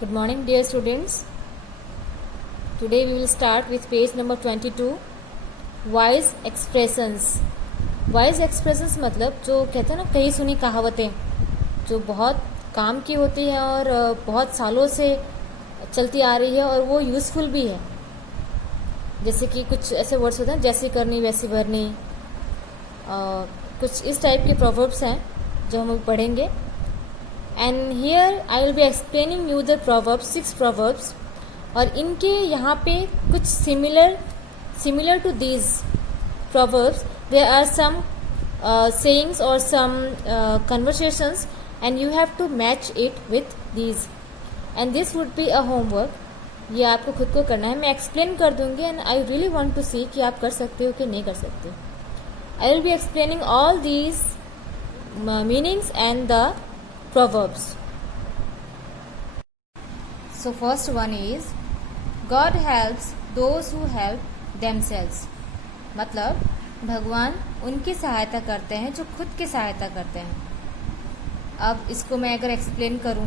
Good morning, dear students. Today we will start with page number 22. Wise expressions. Wise expressions मतलब जो कहते हैं ना कही सुनी कहावतें जो बहुत काम की होती है और बहुत सालों से चलती आ रही है और वो यूज़फुल भी है. जैसे कि कुछ ऐसे वर्ड्स होते हैं जैसी करनी वैसी भरनी, कुछ इस टाइप के प्रोवर्ब्स हैं जो हम पढ़ेंगे. And here I will be explaining you the proverbs, 6 proverbs. और इनके यहाँ पे कुछ similar to these proverbs there are some sayings or some conversations and you have to match it with these and this would be a homework. ये आपको खुद को करना है. मैं एक्सप्लेन कर दूंगी and I really want to see कि आप कर सकते हो कि नहीं कर सकते. I will be explaining all these meanings and the proverbs. So first one is God helps those who help themselves. मतलब भगवान उनकी सहायता करते हैं जो खुद की सहायता करते हैं. अब इसको मैं अगर एक्सप्लेन करूं,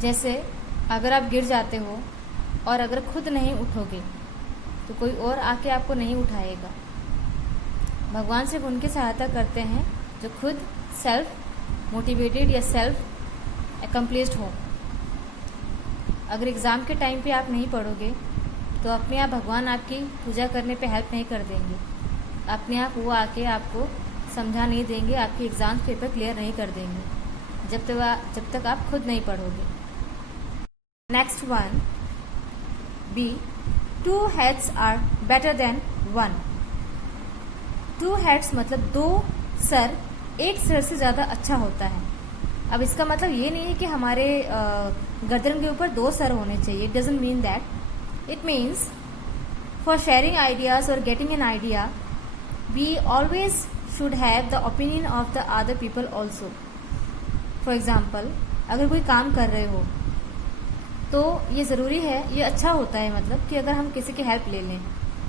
जैसे अगर आप गिर जाते हो और अगर खुद नहीं उठोगे तो कोई और आके आपको नहीं उठाएगा. भगवान सिर्फ उनकी सहायता करते हैं जो खुद सेल्फ मोटिवेटेड या सेल्फ एकम्प्लिश्ड हो. अगर एग्ज़ाम के टाइम पे आप नहीं पढ़ोगे तो अपने आप भगवान आपकी पूजा करने पे हेल्प नहीं कर देंगे. अपने आप वो आके आपको समझा नहीं देंगे, आपके एग्ज़ाम पेपर क्लियर नहीं कर देंगे जब तक आप खुद नहीं पढ़ोगे. Next one B, 2 heads are better than 1. 2 heads मतलब 2 सर एक सर से ज़्यादा अच्छा होता है. अब इसका मतलब ये नहीं है कि हमारे गर्दन के ऊपर 2 सर होने चाहिए. It doesn't mean that. It means for sharing ideas और getting an idea we always should have the opinion of the other people also. For example, अगर कोई काम कर रहे हो तो ये ज़रूरी है, ये अच्छा होता है मतलब कि अगर हम किसी की हेल्प ले लें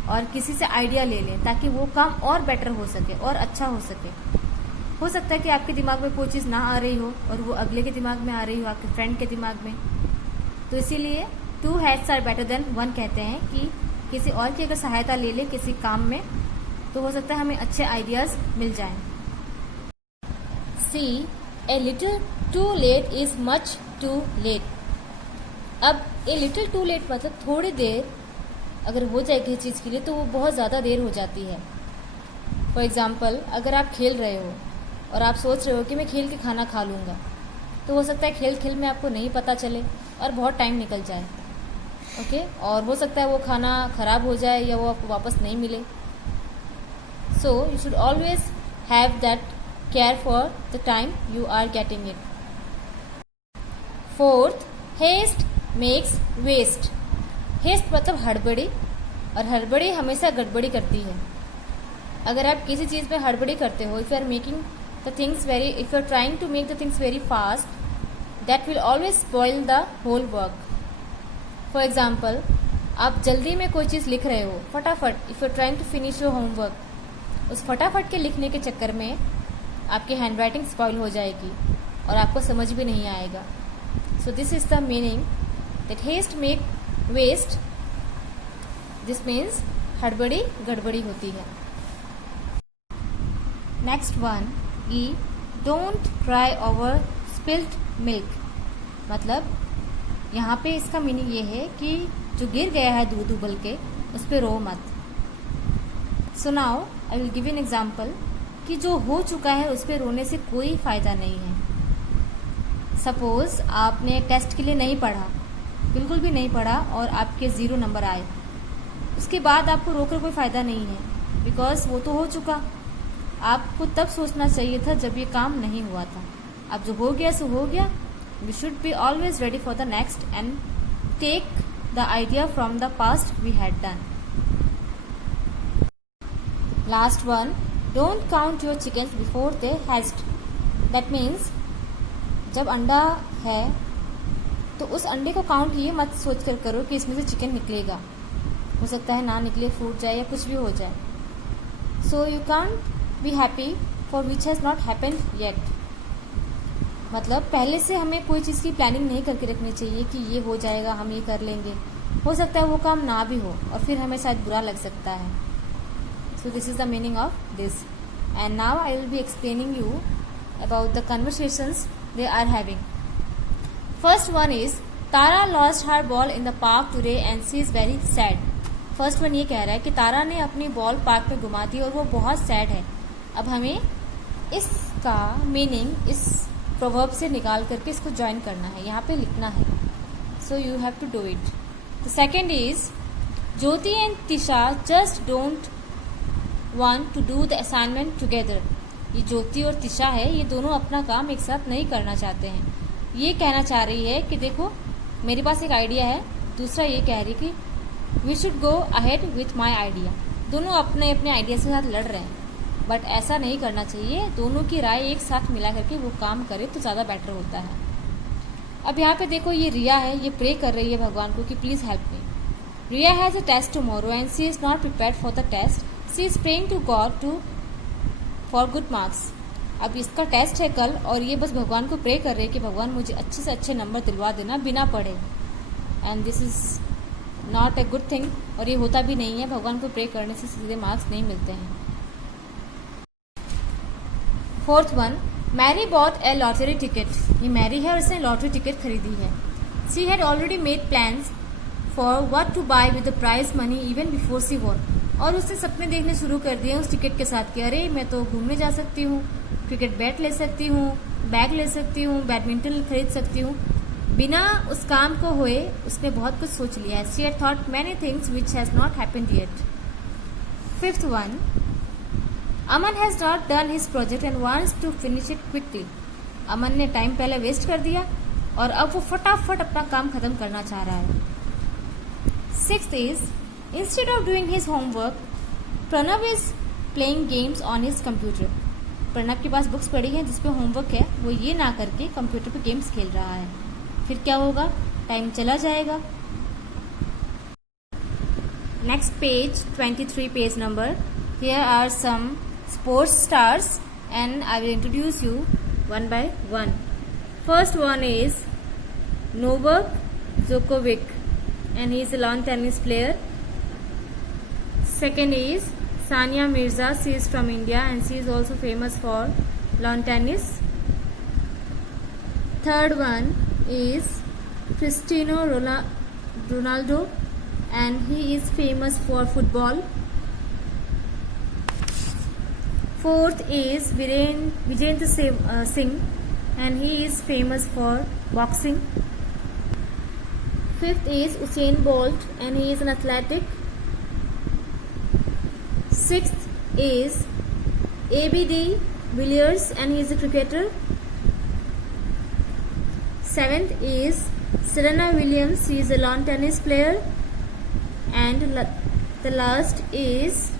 और किसी से आइडिया ले लें ताकि वो काम और बेटर हो सके और अच्छा हो सके. हो सकता है कि आपके दिमाग में कोई चीज़ ना आ रही हो और वो अगले के दिमाग में आ रही हो, आपके फ्रेंड के दिमाग में. तो इसीलिए 2 heads आर बेटर देन 1 कहते हैं कि किसी और की अगर सहायता ले ले किसी काम में तो हो सकता है हमें अच्छे आइडियाज़ मिल जाएं. See, a little too late is much too late. अब ए लिटिल टू लेट मतलब थोड़ी देर अगर हो जाए किसी चीज़ के लिए तो वो बहुत ज़्यादा देर हो जाती है. फॉर एग्ज़ाम्पल, अगर आप खेल रहे हो और आप सोच रहे हो कि मैं खेल के खाना खा लूँगा तो हो सकता है खेल खेल में आपको नहीं पता चले और बहुत टाइम निकल जाए. ओके और हो सकता है वो खाना ख़राब हो जाए या वो आपको वापस नहीं मिले. So you should always have that care for the time you are getting it. 4th, haste makes waste. Haste मतलब हड़बड़ी और हड़बड़ी हमेशा गड़बड़ी करती है. अगर आप किसी चीज़ में हड़बड़ी करते हो, if you are making the things very, if you are trying to make the things very fast, that will always spoil the whole work. For example, आप जल्दी में कोई चीज़ लिख रहे हो फटाफट, if you are trying to finish your homework, उस फटाफट के लिखने के चक्कर में आपकी हैंड राइटिंग स्पॉइल हो जाएगी और आपको समझ भी नहीं आएगा. So this is the meaning that haste make waste. This means हड़बड़ी गड़बड़ी होती है. Next one E, don't cry over spilled milk. मतलब यहाँ पे इसका मीनिंग ये है कि जो गिर गया है दूध उबल के उस पर रो मत. So now I will give an example कि जो हो चुका है उस पर रोने से कोई फ़ायदा नहीं है. सपोज़ आपने टेस्ट के लिए नहीं पढ़ा, बिल्कुल भी नहीं पढ़ा और आपके 0 नंबर आए. उसके बाद आपको रोकर कोई फ़ायदा नहीं है बिकॉज वो तो हो चुका. आपको तब सोचना चाहिए था जब ये काम नहीं हुआ था. अब जो हो गया सो हो गया. We should be always ready for the next and take the idea from the past we had done. Last one, don't count your chickens before they hatched. That means जब अंडा है तो उस अंडे को काउंट ये मत सोच कर करो कि इसमें से चिकन निकलेगा. हो सकता है ना निकले, फूट जाए या कुछ भी हो जाए. So you can't be happy for which has not happened yet. मतलब पहले से हमें कोई चीज़ की प्लानिंग नहीं करके रखनी चाहिए कि ये हो जाएगा, हम ये कर लेंगे। हो सकता है वो काम ना भी हो और फिर हमें शायद बुरा लग सकता है। So this is the meaning of this. And now I will be explaining you about the conversations they are having. First one is Tara lost her ball in the park today and she is very sad. First one ये कह रहा है कि तारा ने अपनी ball park में घुमा दी और वो बहुत सैड है। अब हमें इसका मीनिंग इस प्रोवर्ब से निकाल करके इसको ज्वाइन करना है, यहाँ पे लिखना है। So you have to do it. The second is Jyoti and Tisha just don't want to do the assignment together. ये ज्योति और तिशा है, ये दोनों अपना काम एक साथ नहीं करना चाहते हैं। ये कहना चाह रही है कि देखो मेरे पास एक आइडिया है, दूसरा ये कह रही कि we should go ahead with my idea. दोनों अपने अपने आइडिया के साथ लड़ रहे हैं, बट ऐसा नहीं करना चाहिए। दोनों की राय एक साथ मिला करके वो काम करे तो ज़्यादा बेटर होता है। अब यहाँ पे देखो ये रिया है, ये प्रे कर रही है भगवान को कि please help me. Riya has a test tomorrow and she is not prepared for the test. She is praying to god to for good marks. अब इसका टेस्ट है कल और ये बस भगवान को प्रे कर रही है कि भगवान मुझे अच्छे से अच्छे नंबर दिलवा देना बिना पढ़े। And this is not a good thing, और ये होता भी नहीं है। भगवान को प्रे करने से सीधे मार्क्स नहीं मिलते हैं। Fourth one, Mary bought a lottery ticket. ये मैरी है और उसने लॉटरी टिकट खरीदी है। She had already made plans for what to buy with the prize money even before she won. और उसने सपने देखने शुरू कर दिए उस टिकट के साथ कि अरे मैं तो घूमने जा सकती हूँ, क्रिकेट बैट ले सकती हूँ, बैग ले सकती हूँ, बैडमिंटन खरीद सकती हूँ। बिना उस काम को हुए उसने बहुत कुछ सोच लिया है। She had thought many things which has not happened yet. Fifth one, Aman has not done his project and wants to finish it quickly. Aman ने टाइम पहले वेस्ट कर दिया और अब वो फटाफट अपना काम खत्म करना चाह रहा है। Sixth is instead of doing his homework Pranav is playing games on his computer. Pranav के पास बुक्स पड़ी हैं जिसपे होमवर्क है, वो ये ना करके कंप्यूटर पे गेम्स खेल रहा है। फिर क्या होगा, टाइम चला जाएगा। Next page 23 page number. Here are some sports stars and I will introduce you one by one. First one is Novak Djokovic and he is a lawn tennis player. Second is Sania Mirza, she is from India and she is also famous for lawn tennis. Third one is Cristiano Ronaldo and he is famous for football. Fourth is Virendra Singh and he is famous for boxing. Fifth is Usain Bolt and he is an athletic. Sixth is ABD Villiers and he is a cricketer. Seventh is Serena Williams, she is a lawn tennis player. And the last is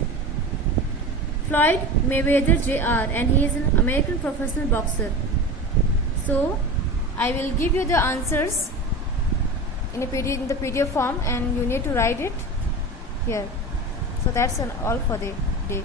Floyd Mayweather Jr. and he is an American professional boxer. So I will give you the answers in the PDF form and you need to write it here. So that's all for the day.